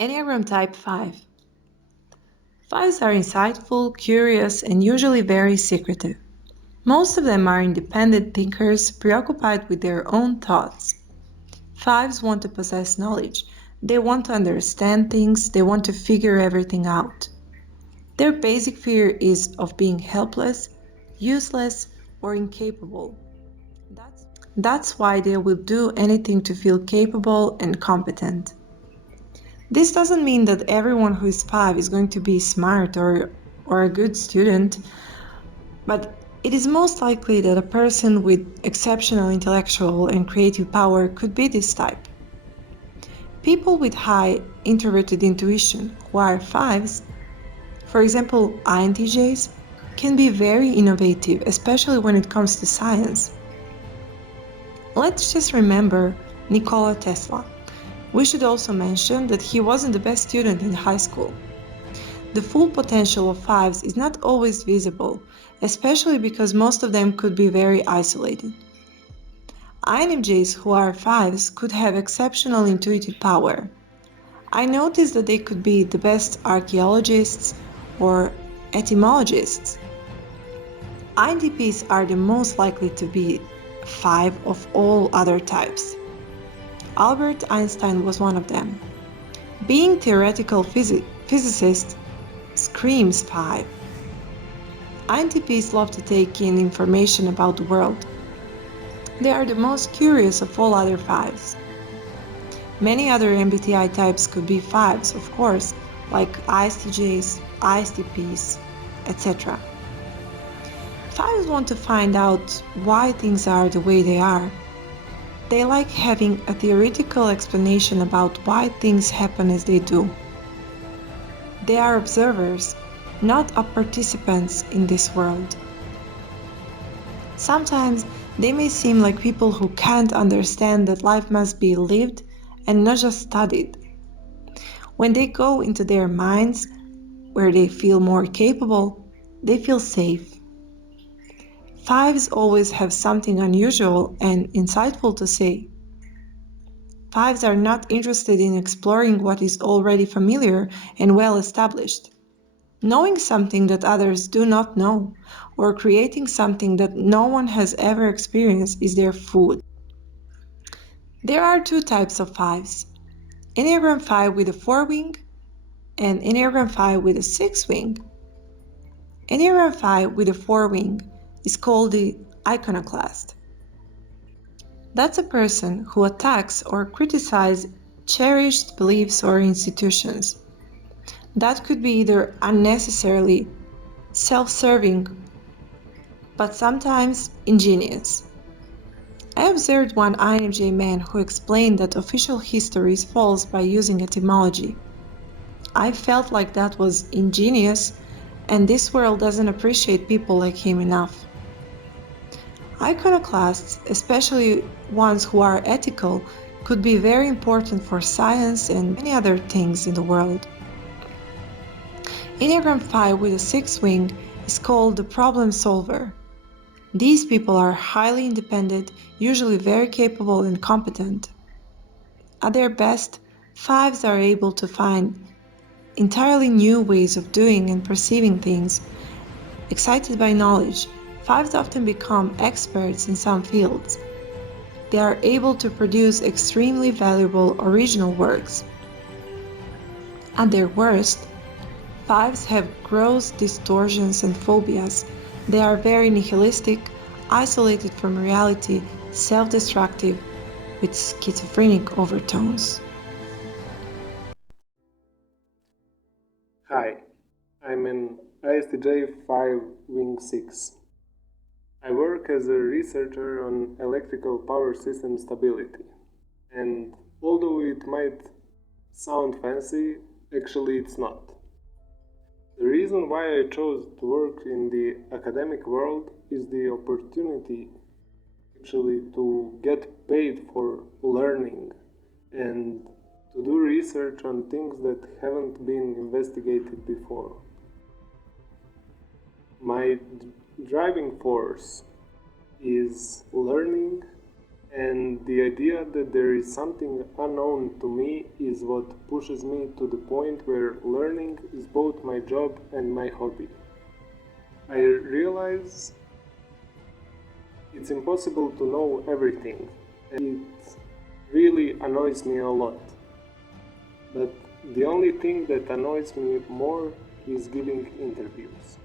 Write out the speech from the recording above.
Enneagram Type 5. Fives are insightful, curious, and usually very secretive. Most of them are independent thinkers, preoccupied with their own thoughts. Fives want to possess knowledge. They want to understand things, they want to figure everything out. Their basic fear is of being helpless, useless, or incapable. That's why they will do anything to feel capable and competent. This doesn't mean that everyone who is 5 is going to be smart or a good student, but it is most likely that a person with exceptional intellectual and creative power could be this type. People with high introverted intuition who are 5s, for example INTJs, can be very innovative, especially when it comes to science. Let's just remember Nikola Tesla. We should also mention that he wasn't the best student in high school. The full potential of 5s is not always visible, especially because most of them could be very isolated. INFJs who are 5s could have exceptional intuitive power. I noticed that they could be the best archaeologists or etymologists. INTPs are the most likely to be 5 of all other types. Albert Einstein was one of them. Being theoretical physicist screams 5. INTPs love to take in information about the world. They are the most curious of all other 5s. Many other MBTI types could be 5s, of course, like ISTJs, ISTPs, etc. 5s want to find out why things are the way they are. They like having a theoretical explanation about why things happen as they do. They are observers, not participants in this world. Sometimes they may seem like people who can't understand that life must be lived and not just studied. When they go into their minds, where they feel more capable, they feel safe. 5s always have something unusual and insightful to say. 5s are not interested in exploring what is already familiar and well established. Knowing something that others do not know, or creating something that no one has ever experienced, is their food. There are two types of 5s, Enneagram 5 with a 4-wing and Enneagram 5 with a 6-wing. Enneagram 5 with a 4-wing is called the iconoclast. That's a person who attacks or criticizes cherished beliefs or institutions. That could be either unnecessarily self-serving, but sometimes ingenious. I observed one INFJ man who explained that official history is false by using etymology. I felt like that was ingenious, and this world doesn't appreciate people like him enough. Iconoclasts, especially ones who are ethical, could be very important for science and many other things in the world. Enneagram 5 with a 6-wing is called the problem solver. These people are highly independent, usually very capable and competent. At their best, 5s are able to find entirely new ways of doing and perceiving things. Excited by knowledge, 5s often become experts in some fields. They are able to produce extremely valuable original works. At their worst, 5s have gross distortions and phobias. They are very nihilistic, isolated from reality, self-destructive, with schizophrenic overtones. Hi, I'm an ISTJ 5 Wing 6. I work as a researcher on electrical power system stability, and although it might sound fancy, actually it's not. The reason why I chose to work in the academic world is the opportunity actually to get paid for learning and to do research on things that haven't been investigated before. My driving force is learning And the idea that there is something unknown to me is what pushes me to the point where learning is both my job and my hobby. I realize it's impossible to know everything, and it really annoys me a lot. But the only thing that annoys me more is giving interviews.